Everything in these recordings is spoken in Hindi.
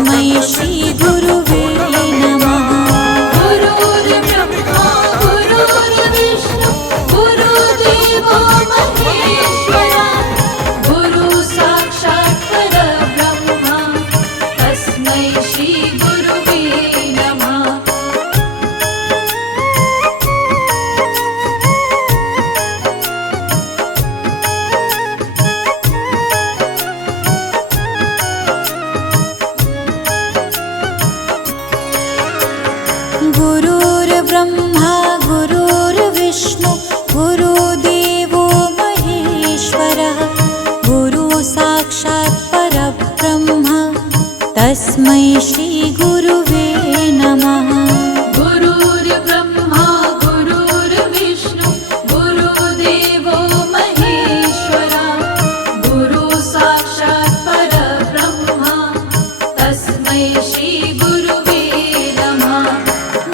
तस्मै श्री गुरुवे नमः। गुरुर्ब्रह्मा गुरुर्विष्णु गुरुदेवो महेश्वरा गुरु साक्षात् परब्रह्मा तस्मै श्री गुरुवे नमः। गुरुर्ब्रह्मा गुरुर्विष्णु गुरुदेवो महेश्वरः गुरु साक्षात् परब्रह्म तस्मै श्री गुरुवे नमः। गुरुर्ब्रह्मा गुरुर्विष्णु गुरुदेवो महेश्वरा गुरु साक्षात् परब्रह्मा तस्मै श्री गुरुवे नमः।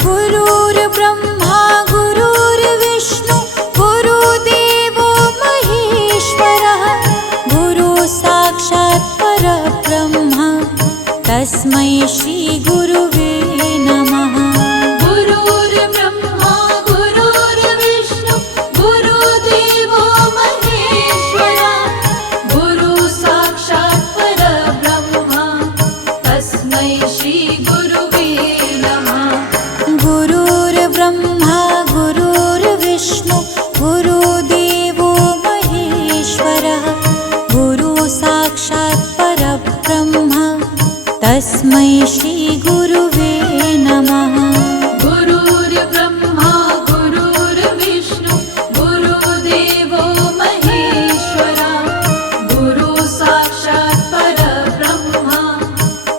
गुरुर्ब्रह्मा गुरुर्विष्णु गुरुदेवो महेश्वरः गुरु साक्षात् परब्रह्म तस्मै श्री गुरुवे नमः। गुरुर्ब्रह्मा गुरुर्विष्णु गुरुदेवो महेश्वरा गुरु साक्षात् परब्रह्मा तस्मै श्री गुरुवे नमः। गुरुर्ब्रह्मा गुरुर्विष्णु गुरुदेवो महेश्वरः गुरु साक्षात् परब्रह्म तस्मै श्री गुरुवे नमः। गुरुर्ब्रह्मा गुरुर्विष्णु गुरुदेवो महेश्वरा गुरु साक्षात् परब्रह्मा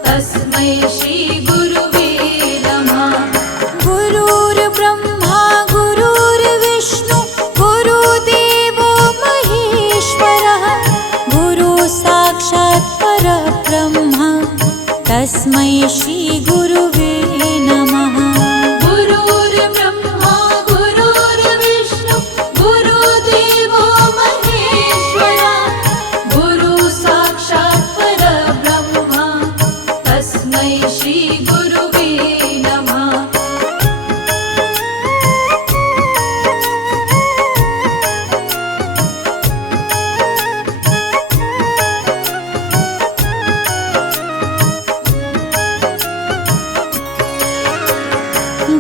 तस्मै श्री गुरुवे नमः। गुरुर्ब्रह्मा गुरुर्विष्णु गुरुदेवो महेश्वरः गुरु साक्षात् परब्रह्म तस्मै श्री गुरुवे नमः। गुरुर्ब्रह्मा गुरुर्विष्णु गुरुदेवो महेश्वरा गुरु साक्षात् परब्रह्मा तस्मै श्री गुरुवे नमः।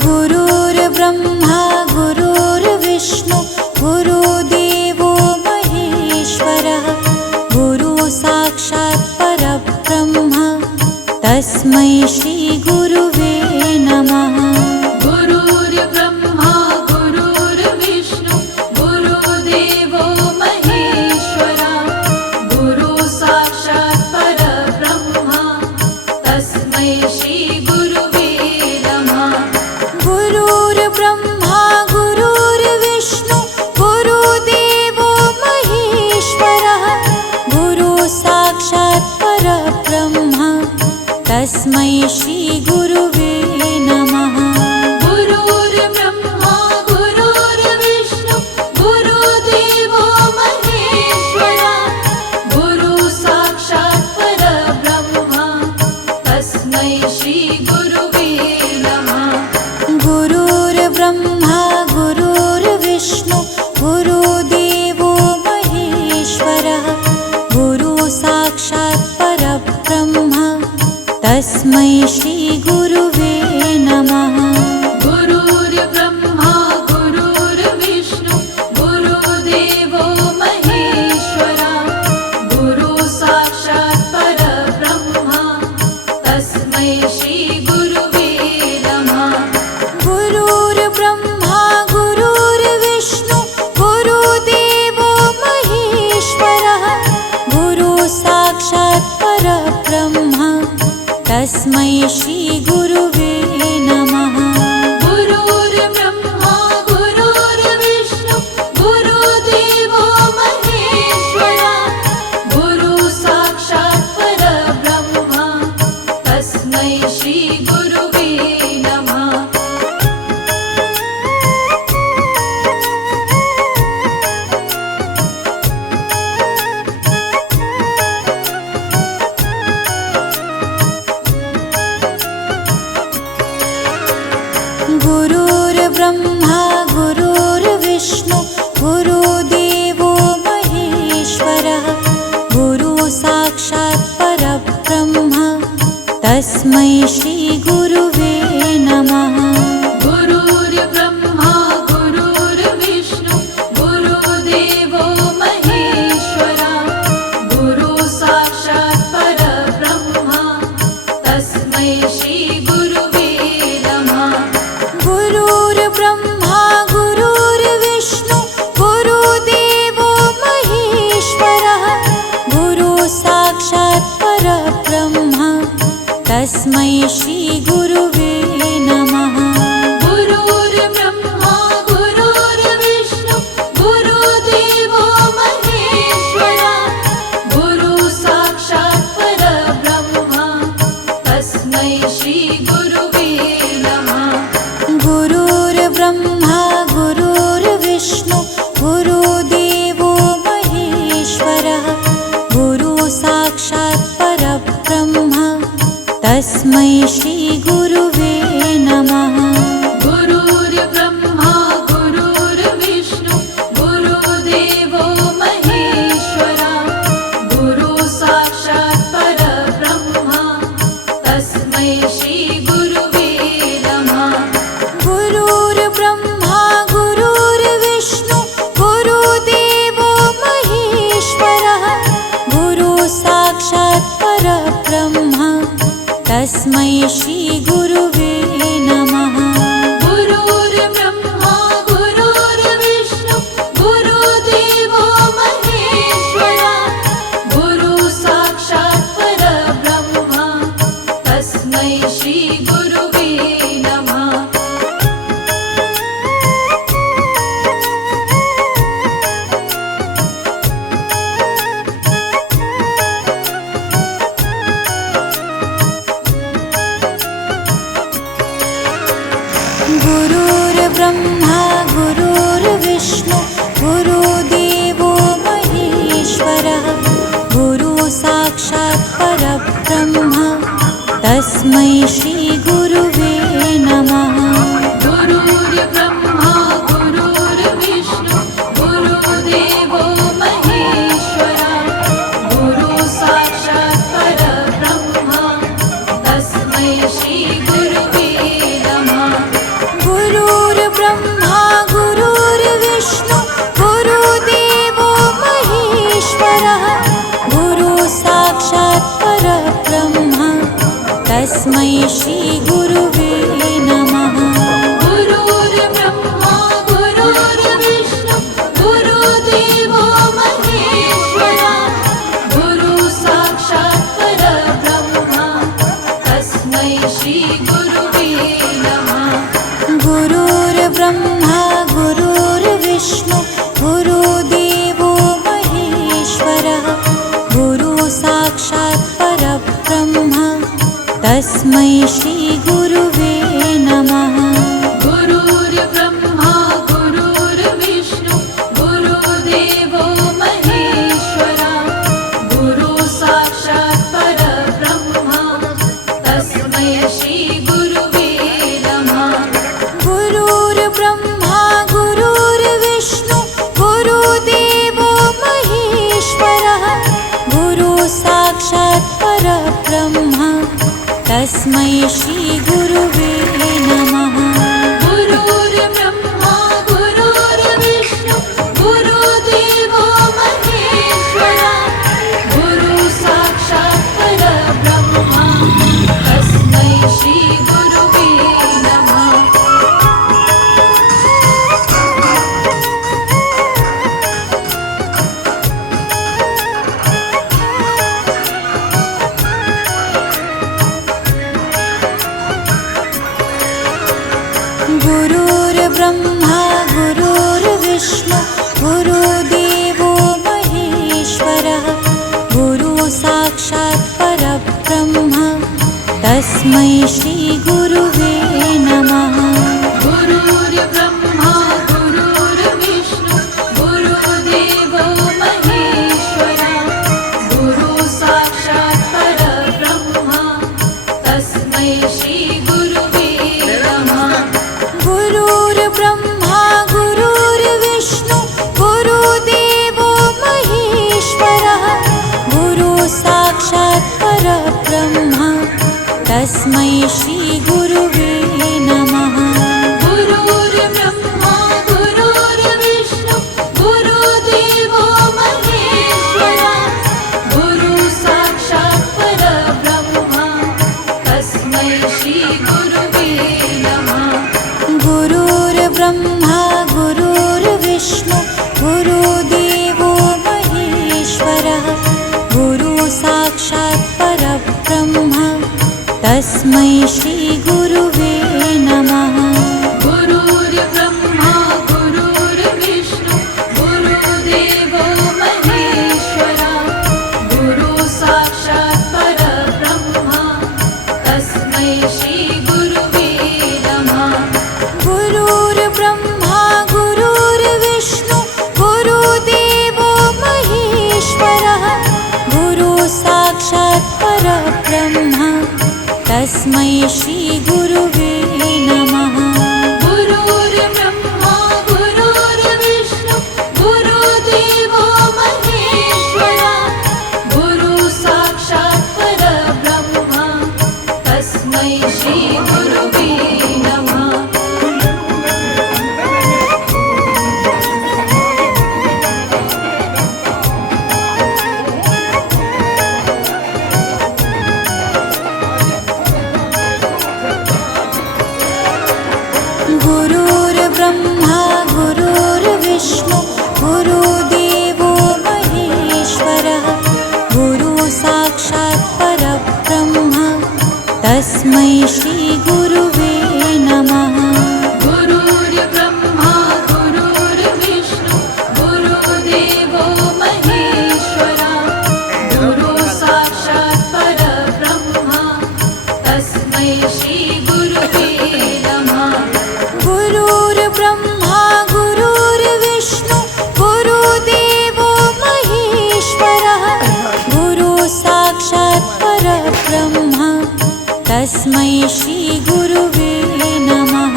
गुरुर्ब्रह्मा गुरुर्विष्णु गुरुदेवो महेश्वरः गुरु साक्षात् परब्रह्म तस्मै श्री गुरुवे नमः। गुरुर्ब्रह्मा गुरुर्विष्णु गुरुदेवो महेश्वरा गुरु साक्षात् परब्रह्मा तस्मै श्री गुरुवे नमः। गुरुर्ब्रह्मा गुरुर्विष्णु गुरुदेवो महेश्वरः गुरु साक्षात् परब्रह्म तस्मै श्री गुरुवे नमः। गुरुर्ब्रह्मा गुरुर्विष्णु गुरुदेवो महेश्वरा गुरु साक्षात् परब्रह्मा तस्मै श्री गुरुवे नमः। गुरुर्ब्रह्मा गुरुर्विष्णु गुरुदेवो महेश्वरः गुरु साक्षात् परब्रह्म तस्मै श्री गुरुवे नमः। गुरुर्ब्रह्मा गुरुर्विष्णु गुरुदेवो महेश्वरा गुरु साक्षात् परब्रह्मा तस्मै श्री गुरुवे नमः। गुरुर्ब्रह्मा गुरुर्विष्णु गुरुदेवो महेश्वरः गुरु साक्षात् परब्रह्म तस्मै श्री गुरुवे तस्मै श्रीगुरुवे नमः। गुरुर्ब्रह्मा गुरुर्विष्णु गुरुदेवो महेश्वरा गुरु साक्षात् परब्रह्मा तस्मै श्रीगुरुवे नमः। गुरुर्ब्रह्मा गुरुर्विष्णु गुरुदेवो महेश्वरः गुरु साक्षात् परब्रह्मा तस्मै श्रीगुरुवे नमः। गुरुर्ब्रह्मा गुरुर्विष्णु गुरुदेवो महेश्वरा गुरु साक्षात् परब्रह्मा तस्मै श्रीगुरुवे नमः। गुरुर्ब्रह्मा गुरुर्विष्णु गुरुदेवो महेश्वरः गुरु साक्षात् परब्रह्मा तस्मै श्रीगुरुवे नमः। गुरुर्ब्रह्मा गुरुर्विष्णु गुरुदेवो महेश्वरा गुरु साक्षात् परब्रह्मा तस्मै श्रीगुरुवे नमः। गुरुर्ब्रह्मा गुरुर्विष्णु गुरुदेवो महेश्वरः गुरु साक्षात् परब्रह्मा तस्मै श्रीगुरुवे नमः। गुरुर्ब्रह्मा गुरुर्विष्णु गुरुदेवो महेश्वरा गुरु साक्षात् परब्रह्मा तस्मै श्रीगुरुवे नमः। गुरुर्ब्रह्मा गुरुर्विष्णु गुरुदेवो महेश्वरः गुरु साक्षात् परब्रह्मा तस्मै श्रीगुरुवे नमः। गुरुर्ब्रह्मा गुरुर्विष्णु गुरुदेवो महेश्वरा गुरु साक्षात् परब्रह्मा तस्मै श्रीगुरुवे नमः। गुरुर्ब्रह्मा गुरुर्विष्णु गुरुदेवो महेश्वरः गुरु साक्षात् परब्रह्मा तस्मै श्रीगुरुवे नमः। गुरुर्ब्रह्मा गुरुर्विष्णु गुरुदेवो महेश्वरा गुरु साक्षात् परब्रह्मा तस्मै श्रीगुरुवे नमः। गुरुर्ब्रह्मा गुरुर्विष्णु गुरुदेवो महेश्वरः गुरु साक्षात् परब्रह्मा तस्मै श्रीगुरुवे नमः। गुरुर्ब्रह्मा गुरुर्विष्णु गुरुदेवो महेश्वरा गुरु साक्षात् परब्रह्मा तस्मै श्रीगुरुवे नमः। गुरुर्ब्रह्मा गुरुर्विष्णु गुरुदेवो महेश्वरः गुरु साक्षात् परब्रह्मा तस्मै श्रीगुरुवे नमः। गुरुर्ब्रह्मा गुरुर्विष्णु गुरुदेवो महेश्वरा गुरु साक्षात् परब्रह्मा तस्मै श्रीगुरुवे नमः। गुरुर्ब्रह्मा गुरुर्विष्णु गुरुदेवो महेश्वरः गुरु साक्षात् परब्रह्मा तस्मै श्रीगुरुवे नमः। गुरुर्ब्रह्मा गुरुर्विष्णु गुरुदेवो महेश्वरा गुरु साक्षात् परब्रह्मा तस्मै श्रीगुरुवे नमः। गुरुर्ब्रह्मा गुरुर्विष्णु गुरुदेवो महेश्वरः गुरु साक्षात् परब्रह्मा तस्मै श्रीगुरुवे नमः। गुरुर्ब्रह्मा गुरुर्विष्णु गुरुदेवो महेश्वरा गुरु साक्षात् परब्रह्मा तस्मै श्रीगुरुवे नमः। गुरुर्ब्रह्मा गुरुर्विष्णु गुरुदेवो महेश्वरः गुरु साक्षात् परब्रह्मा तस्मै श्रीगुरुवे नमः। गुरुर्ब्रह्मा गुरुर्विष्णु गुरुदेवो महेश्वरा गुरु साक्षात् परब्रह्मा तस्मै श्रीगुरुवे नमः। गुरुर्ब्रह्मा गुरुर्विष्णु गुरुदेवो महेश्वरः गुरु साक्षात् परब्रह्मा तस्मै श्रीगुरुवे नमः। गुरुर्ब्रह्मा गुरुर्विष्णु गुरुदेवो महेश्वरा गुरु साक्षात् परब्रह्मा तस्मै श्रीगुरुवे नमः। गुरुर्ब्रह्मा गुरुर्विष्णु गुरुदेवो महेश्वरः गुरु साक्षात् परब्रह्मा तस्मै श्रीगुरुवे नमः। गुरुर्ब्रह्मा गुरुर्विष्णु गुरुदेवो महेश्वरा गुरु साक्षात् परब्रह्मा तस्मै श्रीगुरुवे नमः। गुरुर्ब्रह्मा गुरुर्विष्णु गुरुदेवो महेश्वरः गुरु साक्षात् परब्रह्मा तस्मै श्रीगुरुवे नमः।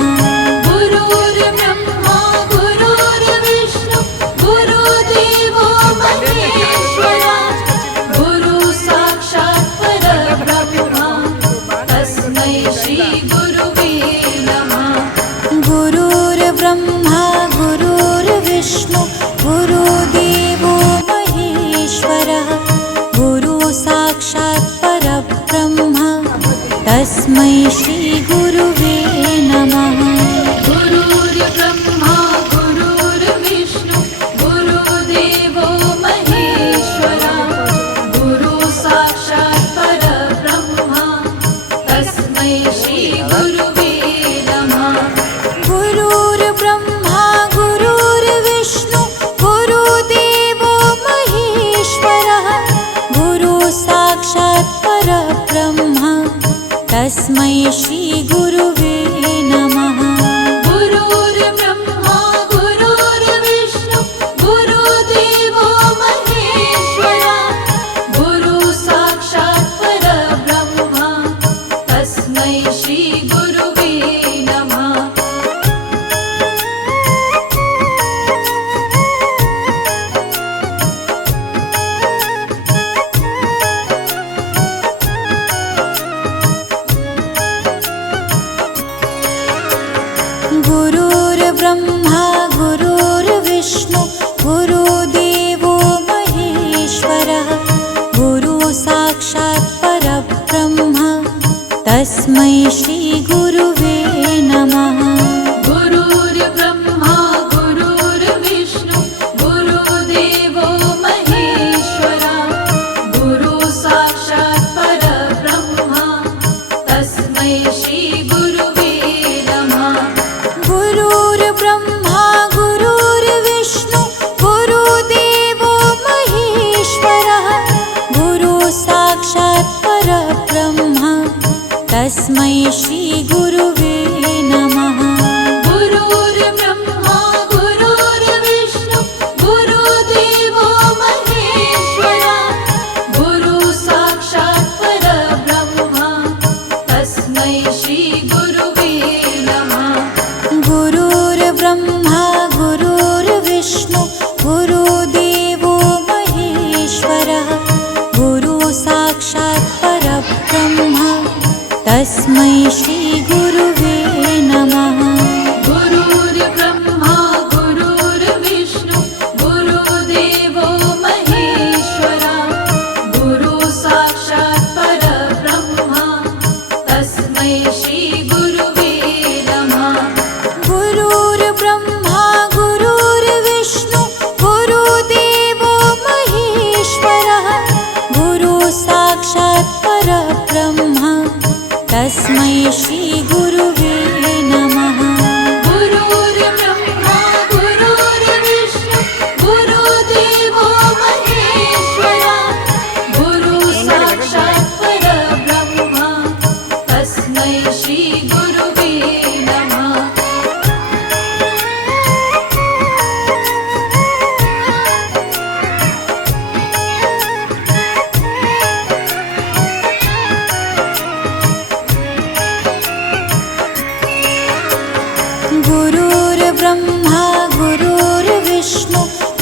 गुरुर्ब्रह्मा गुरुर्विष्णु गुरुदेवो महेश्वरा गुरु साक्षात् परब्रह्मा तस्मै श्रीगुरुवे नमः। गुरुर्ब्रह्मा गुरुर्विष्णु गुरुदेवो महेश्वरः गुरु साक्षात् परब्रह्मा तस्मै श्रीगुरुवे नमः। गुरुर्ब्रह्मा गुरुर्विष्णु गुरुदेवो महेश्वरा गुरु साक्षात् परब्रह्मा तस्मै श्रीगुरुवे नमः। गुरुर्ब्रह्मा गुरुर्विष्णु गुरुदेवो महेश्वरः गुरु साक्षात् परब्रह्मा तस्मै श्रीगुरुवे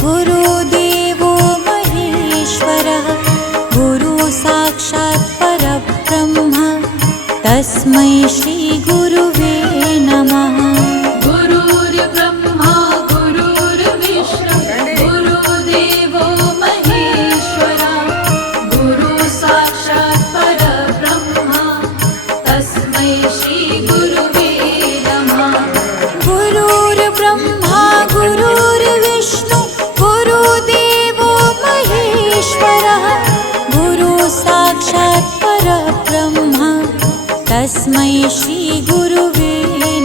गुरुदेवो महेश्वरः गुरु साक्षात् परब्रह्म तस्मै श्री गुरुवे नमः। गुरुर्ब्रह्मा गुरुर्विष्णु गुरुदेवो महेश्वरः गुरु साक्षात् परब्रह्म तस्मै श्री गुरुवे नमः। गुरुर्ब्रह्मा गुरुर्विष्णु गुरुदेवो महेश्वरः गुरु साक्षात् परब्रह्म तस्मै श्री गुरुवे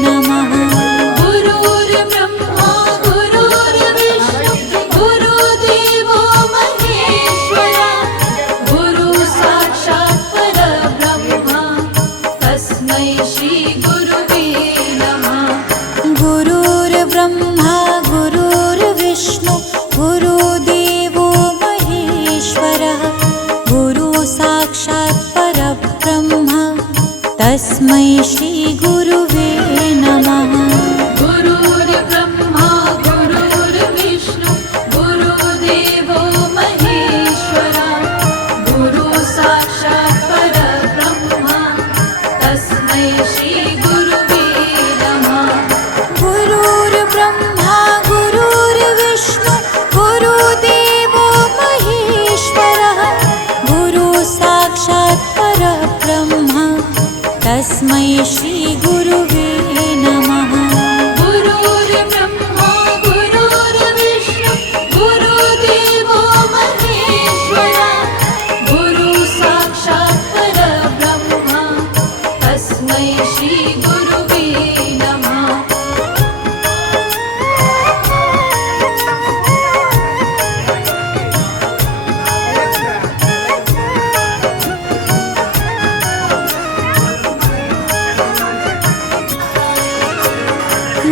नमः। गुरुर्ब्रह्मा गुरुर्विष्णु गुरुदेवो महेश्वरः गुरु साक्षात् परब्रह्म तस्मै श्री गुरुवे नमः। गुरुर्ब्रह्मा गुरुर्विष्णु गुरुदेवो महेश्वरः गुरु साक्षात् परब्रह्म तस्मै श्री गुरुवे नमः। गुरुर्ब्रह्मा गुरुर्विष्णु गुरुदेवो महेश्वरः गुरु साक्षात् परब्रह्म तस्मै श्री गुरुवे नमः। गुरुर्ब्रह्मा गुरुर्विष्णु गुरुदेवो महेश्वरः गुरु साक्षात् परब्रह्म तस्मै श्री गुरुवे नमः। गुरुर्ब्रह्मा गुरुर्विष्णु गुरुदेवो महेश्वरः गुरु साक्षात् परब्रह्म तस्मै श्री गुरुवे नमः।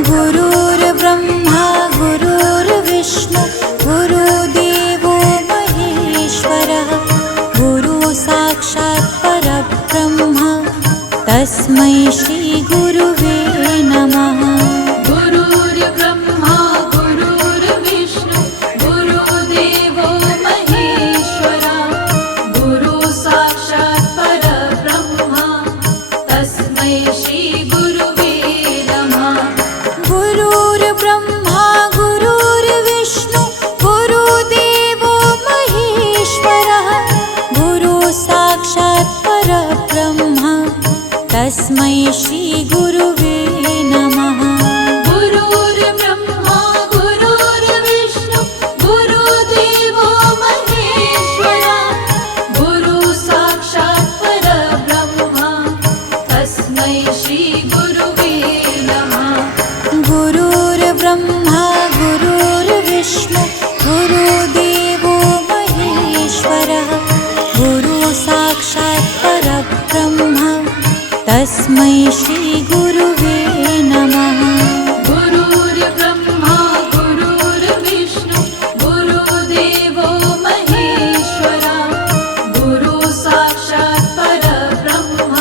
गुरुर्ब्रह्मा गुरुर्विष्णु गुरुदेवो महेश्वरः गुरु साक्षात् परब्रह्म तस्मै श्री गुरुवे नमः। गुरुर्ब्रह्मा गुरुर्विष्णु गुरुदेवो महेश्वरः गुरु साक्षात् परब्रह्म तस्मै श्री गुरुवे नमः। गुरुर्ब्रह्मा गुरुर्विष्णु गुरुदेवो महेश्वरः गुरु साक्षात् परब्रह्म तस्मै श्री गुरुवे नमः। गुरुर्ब्रह्मा गुरुर्विष्णु गुरुदेवो महेश्वरः गुरु साक्षात् परब्रह्म तस्मै श्री गुरुवे नमः। गुरुर्ब्रह्मा गुरुर्विष्णु गुरुदेवो महेश्वरः गुरु साक्षात् परब्रह्म तस्मै श्री गुरुवे नमः। गुरुर्ब्रह्मा गुरुर्विष्णु गुरुदेवो महेश्वरः गुरु साक्षात् परब्रह्म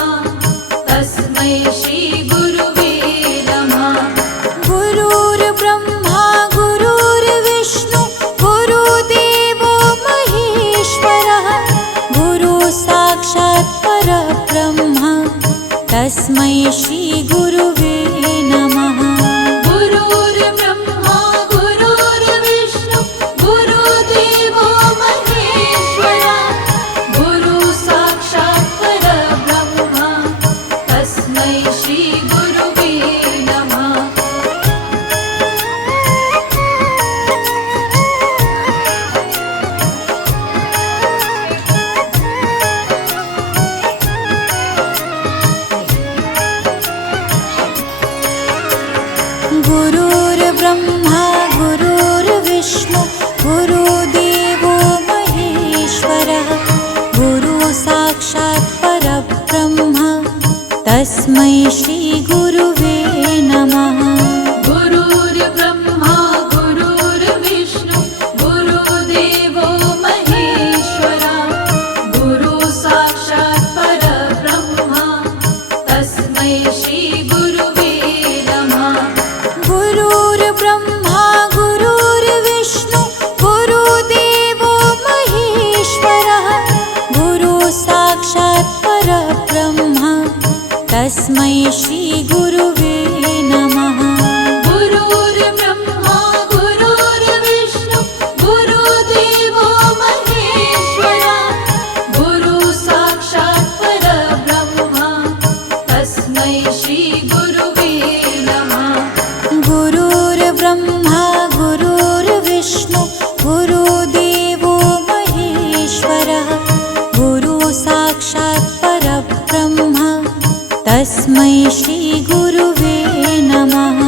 तस्मै श्री गुरुवे नमः। गुरुर्ब्रह्मा गुरुर्विष्णु गुरुदेवो महेश्वरः गुरु साक्षात् परब्रह्म तस्मै श्री गुरुवे नमः। गुरुर्ब्रह्मा गुरुर्विष्णु गुरुदेवो महेश्वरः गुरु साक्षात् परब्रह्म तस्मै श्री गुरुवे नमः। गुरुर्ब्रह्मा गुरुर्विष्णु गुरुदेवो महेश्वरः गुरु साक्षात् परब्रह्म तस्मै श्री गुरुवे नमः। गुरुर्ब्रह्मा गुरुर्विष्णु गुरुदेवो महेश्वरः गुरु साक्षात् परब्रह्म तस्मै श्री गुरुवे नमः। गुरुर्ब्रह्मा गुरुर्विष्णु तस्मै श्रीगुरुवे नमः।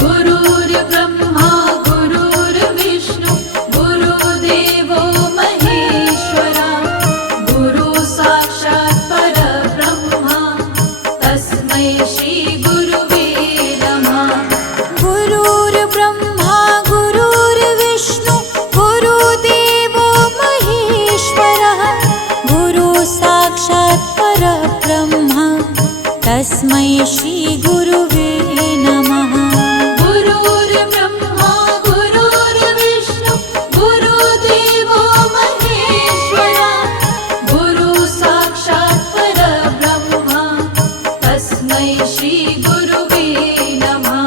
गुरुर्ब्रह्मा गुरुर्विष्णु गुरुदेवो महेश्वरा गुरु साक्षात् परब्रह्मा तस्मै श्रीगुरुवे नमः। गुरुर्ब्रह्मा गुरुर्विष्णु गुरुदेवो महेश्वरः गुरु साक्षात् परब्रह्मा तस्मै श्रीगुरुवे नमः। गुरुर्ब्रह्मा गुरुर्विष्णु गुरुदेवो महेश्वरा गुरु साक्षात् परब्रह्मा तस्मै श्रीगुरुवे नमः।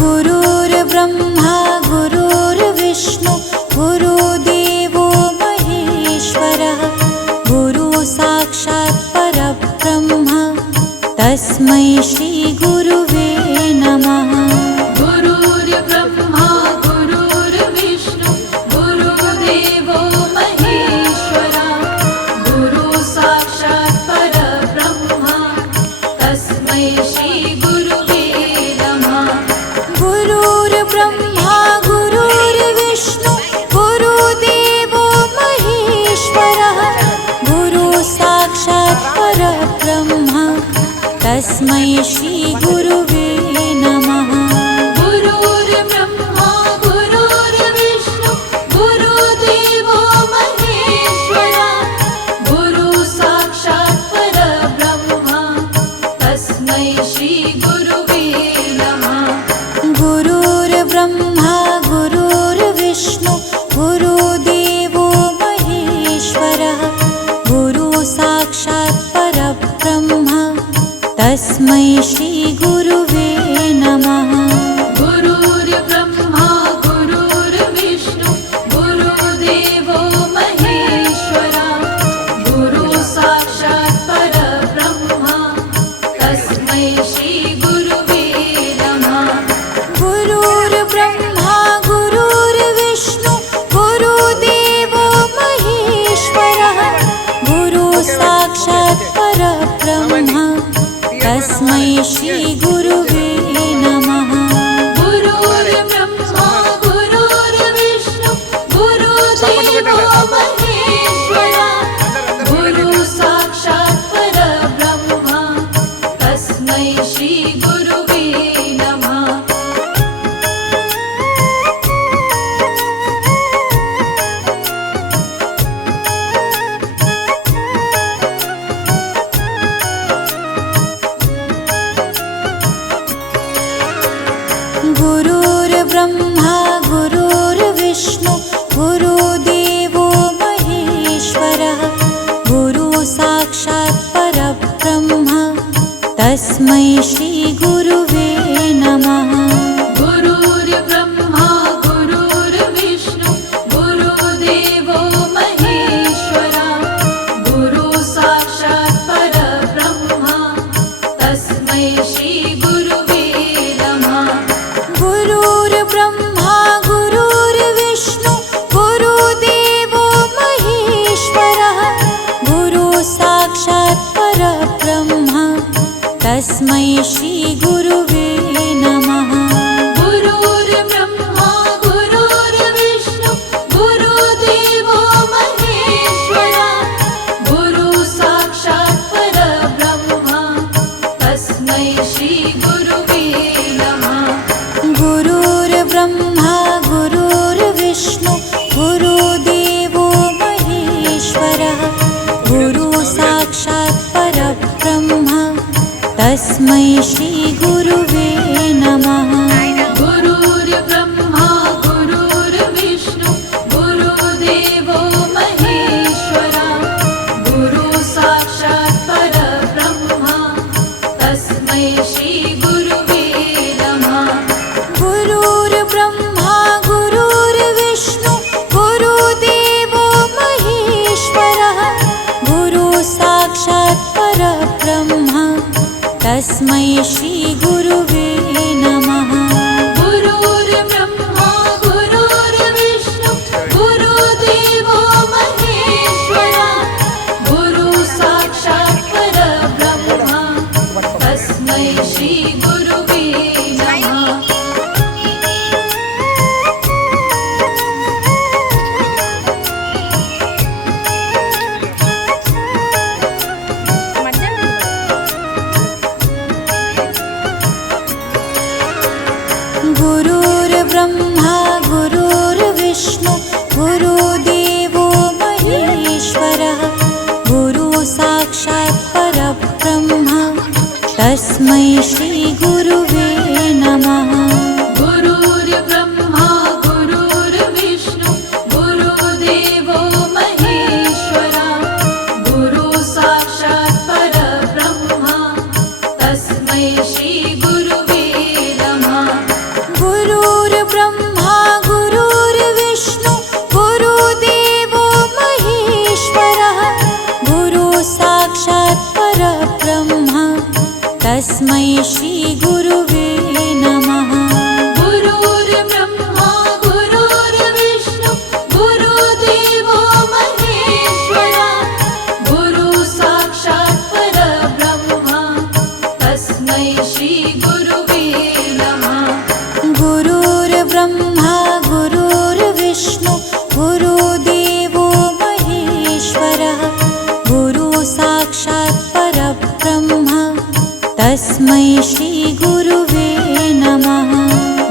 गुरुर्ब्रह्मा गुरुर्विष्णु गुरुदेवो महेश्वरः गुरु साक्षात् परब्रह्मा तस्मै श्रीगुरुवे नमः। गुरुर्ब्रह्मा गुरुर्विष्णु गुरुदेवो महेश्वरा गुरु साक्षात् परब्रह्मा तस्मै श्रीगुरुवे नमः। गुरुर्ब्रह्मा गुरुर्विष्णु गुरुदेवो महेश्वरः गुरु साक्षात् परब्रह्मा तस्मै श्रीगुरुवे नमः। गुरुर्ब्रह्मा गुरुर्विष्णु गुरुदेवो महेश्वरा गुरु साक्षात् परब्रह्मा तस्मै श्रीगुरुवे नमः। गुरुर्ब्रह्मा गुरुर्विष्णु गुरुदेवो महेश्वरः गुरु साक्षात् परब्रह्मा तस्मै श्रीगुरुवे नमः। गुरुर्ब्रह्मा गुरुर्विष्णु गुरुदेवो महेश्वरा गुरु साक्षात् परब्रह्मा तस्मै श्रीगुरुवे नमः। गुरुर्ब्रह्मा गुरुर्विष्णु गुरुदेवो महेश्वरः गुरु साक्षात् परब्रह्मा तस्मै श्रीगुरुवे नमः। गुरुर्ब्रह्मा गुरुर्विष्णु गुरुदेवो महेश्वरा गुरु साक्षात् परब्रह्मा तस्मै श्रीगुरुवे नमः। गुरुर्ब्रह्मा गुरुर्विष्णु गुरुदेवो महेश्वरः गुरु साक्षात् परब्रह्मा तस्मै श्रीगुरुवे नमः। गुरुर्ब्रह्मा गुरुर्विष्णु गुरुदेवो महेश्वरा गुरु साक्षात् परब्रह्मा तस्मै श्रीगुरुवे नमः। गुरुर्ब्रह्मा गुरुर्विष्णु गुरुदेवो महेश्वरः गुरु साक्षात् परब्रह्मा तस्मै श्रीगुरुवे नमः। गुरुर्ब्रह्मा गुरुर्विष्णु गुरुदेवो महेश्वरा गुरु साक्षात् परब्रह्मा तस्मै श्रीगुरुवे नमः। गुरुर्ब्रह्मा गुरुर्विष्णु गुरुदेवो महेश्वरः गुरु साक्षात् परब्रह्मा तस्मै श्रीगुरुवे नमः। गुरुर्ब्रह्मा गुरुर्विष्णु गुरुदेवो महेश्वरा गुरु साक्षात् परब्रह्मा तस्मै श्रीगुरुवे नमः। गुरुर्ब्रह्मा गुरुर्विष्णु गुरुदेवो महेश्वरः गुरु साक्षात् परब्रह्मा तस्मै श्रीगुरुवे नमः। गुरुर्ब्रह्मा गुरुर्विष्णु गुरुदेवो महेश्वरा गुरु साक्षात् परब्रह्मा तस्मै श्रीगुरुवे नमः। गुरुर्ब्रह्मा गुरुर्विष्णु गुरुदेवो महेश्वरः गुरु साक्षात् परब्रह्मा तस्मै श्रीगुरुवे नमः। गुरुर्ब्रह्मा गुरुर्विष्णु गुरुदेवो महेश्वरा गुरु साक्षात् परब्रह्मा तस्मै श्रीगुरुवे नमः। गुरुर्ब्रह्मा गुरुर्विष्णु गुरुदेवो महेश्वरः गुरु साक्षात् परब्रह्मा तस्मै श्रीगुरुवे नमः। गुरुर्ब्रह्मा गुरुर्विष्णु गुरुदेवो महेश्वरा गुरु साक्षात् परब्रह्मा तस्मै श्रीगुरुवे नमः। गुरुर्ब्रह्मा गुरुर्विष्णु गुरुदेवो महेश्वरः गुरु साक्षात् परब्रह्मा तस्मै श्रीगुरुवे नमः।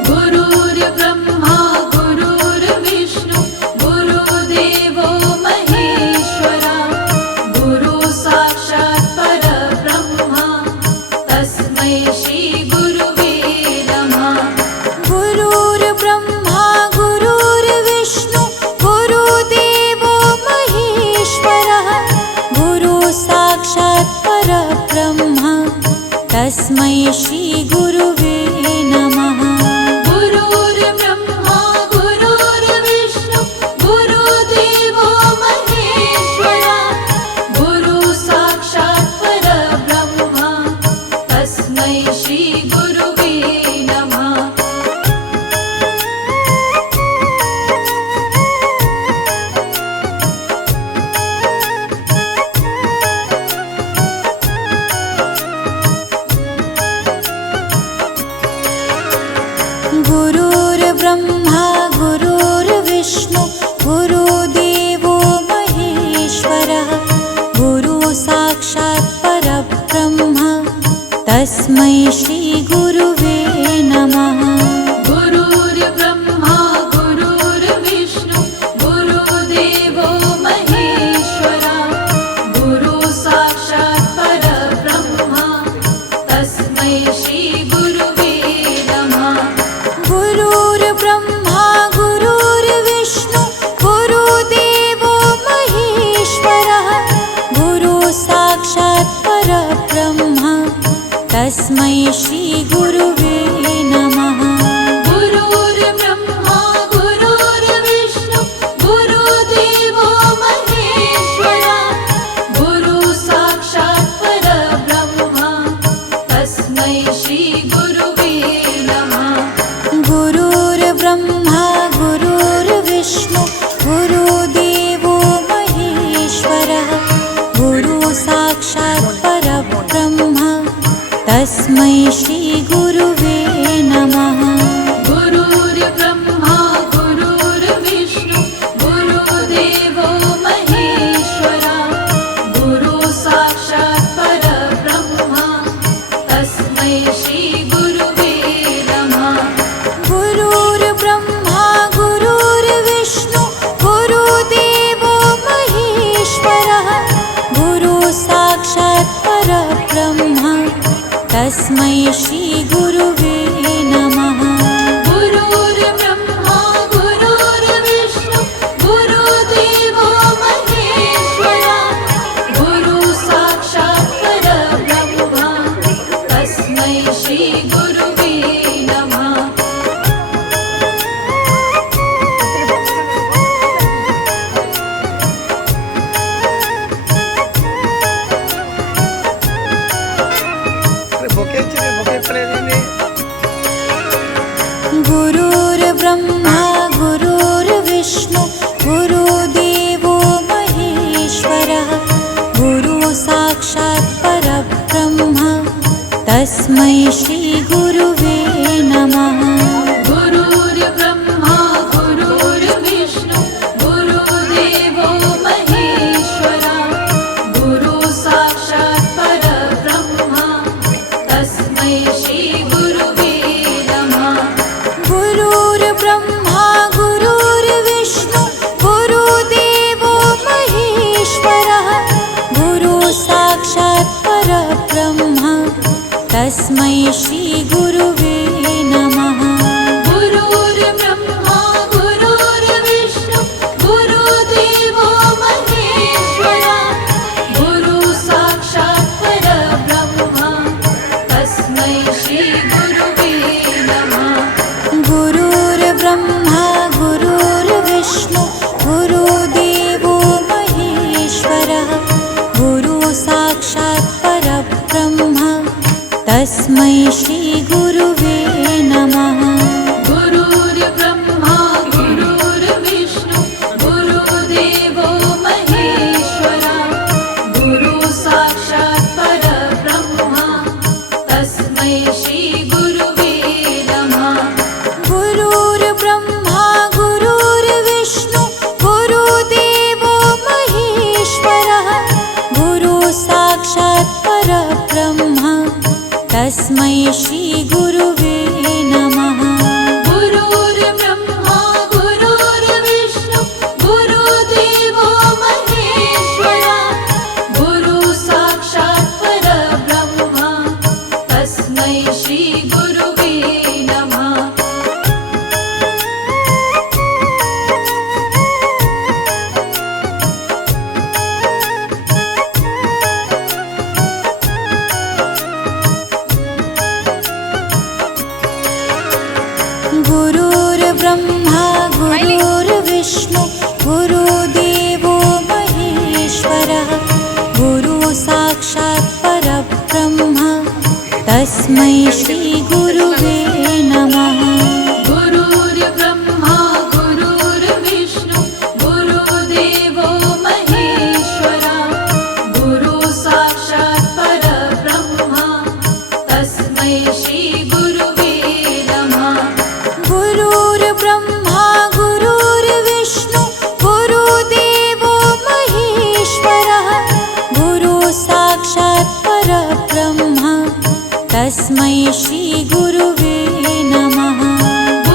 गुरुर्ब्रह्मा गुरुर्विष्णु गुरुदेवो महेश्वरा गुरु साक्षात् परब्रह्मा तस्मै श्रीगुरुवे नमः। गुरुर्ब्रह्मा गुरुर्विष्णु गुरुदेवो महेश्वरः गुरु साक्षात् परब्रह्मा तस्मै श्रीगुरुवे नमः। गुरुर्ब्रह्मा गुरुर्विष्णु गुरुदेवो महेश्वरा गुरु साक्षात् परब्रह्मा तस्मै श्रीगुरुवे नमः। गुरुर्ब्रह्मा गुरुर्विष्णु गुरुदेवो महेश्वरः गुरु साक्षात् परब्रह्मा तस्मै श्रीगुरुवे नमः। गुरुर्ब्रह्मा गुरुर्विष्णु गुरुदेवो महेश्वरा गुरु साक्षात् परब्रह्मा तस्मै श्रीगुरुवे नमः। गुरुर्ब्रह्मा गुरुर्विष्णु गुरुदेवो महेश्वरः गुरु साक्षात् परब्रह्मा तस्मै श्रीगुरुवे नमः। गुरुर्ब्रह्मा गुरुर्विष्णु गुरुदेवो महेश्वरा गुरु साक्षात् परब्रह्मा तस्मै श्रीगुरुवे नमः। गुरुर्ब्रह्मा गुरुर्विष्णु गुरुदेवो महेश्वरः गुरु साक्षात् परब्रह्मा तस्मै श्रीगुरुवे नमः। गुरुर्ब्रह्मा गुरुर्विष्णु गुरुदेवो महेश्वरा गुरु साक्षात् परब्रह्मा तस्मै श्रीगुरुवे नमः। गुरुर्ब्रह्मा गुरुर्विष्णु गुरुदेवो महेश्वरः गुरु साक्षात् परब्रह्मा तस्मै श्रीगुरुवे तस्मै श्रीगुरुवे नमः। गुरुर्ब्रह्मा गुरुर्विष्णु गुरुदेवो महेश्वरा गुरु साक्षात् परब्रह्मा तस्मै श्रीगुरुवे नमः। गुरुर्ब्रह्मा गुरुर्विष्णु गुरुदेवो महेश्वरः गुरु साक्षात् परब्रह्मा तस्मै श्रीगुरुवे नमः। गुरुर्ब्रह्मा गुरुर्विष्णु गुरुदेवो महेश्वरा गुरु साक्षात् परब्रह्मा तस्मै श्रीगुरुवे नमः। गुरुर्ब्रह्मा गुरुर्विष्णु गुरुदेवो महेश्वरः गुरु साक्षात् परब्रह्मा तस्मै श्रीगुरुवे नमः। गुरुर्ब्रह्मा गुरुर्विष्णु गुरुदेवो महेश्वरा गुरु साक्षात् परब्रह्मा तस्मै श्रीगुरुवे नमः। गुरुर्ब्रह्मा गुरुर्विष्णु गुरुदेवो महेश्वरः गुरु साक्षात् परब्रह्मा तस्मै श्रीगुरुवे नमः। गुरुर्ब्रह्मा गुरुर्विष्णु गुरुदेवो महेश्वरा गुरु साक्षात् परब्रह्मा तस्मै श्रीगुरुवे नमः। गुरुर्ब्रह्मा गुरुर्विष्णु गुरुदेवो महेश्वरः गुरु साक्षात् परब्रह्मा तस्मै श्रीगुरुवे नमः। गुरुर्ब्रह्मा गुरुर्विष्णु गुरुदेवो महेश्वरा गुरु साक्षात् परब्रह्मा तस्मै श्रीगुरुवे नमः। गुरुर्ब्रह्मा गुरुर्विष्णु गुरुदेवो महेश्वरः गुरु साक्षात् परब्रह्मा तस्मै श्रीगुरुवे नमः। गुरुर्ब्रह्मा गुरुर्विष्णु गुरुदेवो महेश्वरा गुरु साक्षात् परब्रह्मा तस्मै श्रीगुरुवे नमः।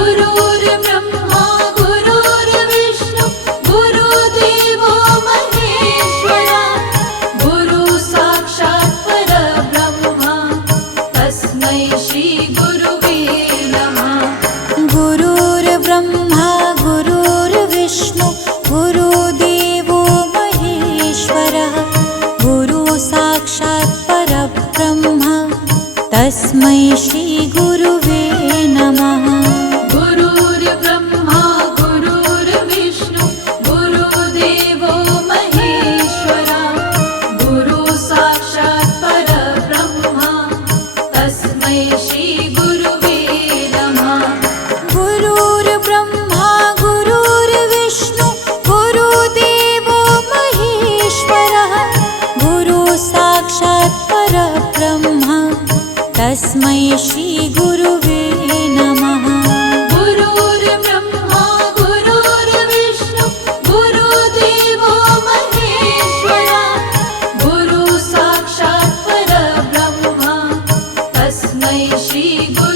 गुरुर्ब्रह्मा गुरुर्विष्णु गुरुदेवो महेश्वरा गुरु साक्षात् परब्रह्मा तस्मै श्रीगुरुवे नमः। गुरुर्ब्रह्मा गुरुर्विष्णु गुरुदेवो महेश्वरः गुरु साक्षात् परब्रह्मा तस्मै श्रीगुरुवे नमः। गुरुर्ब्रह्मा गुरुर्विष्णु गुरुदेवो महेश्वरा गुरु साक्षात् परब्रह्मा तस्मै श्रीगुरुवे नमः। गुरुर्ब्रह्मा गुरुर्विष्णु गुरुदेवो महेश्वरः गुरु साक्षात् परब्रह्मा तस्मै श्रीगुरुवे नमः। गुरुर्ब्रह्मा गुरुर्विष्णु गुरुदेवो महेश्वरा गुरु साक्षात् परब्रह्मा तस्मै श्रीगुरुवे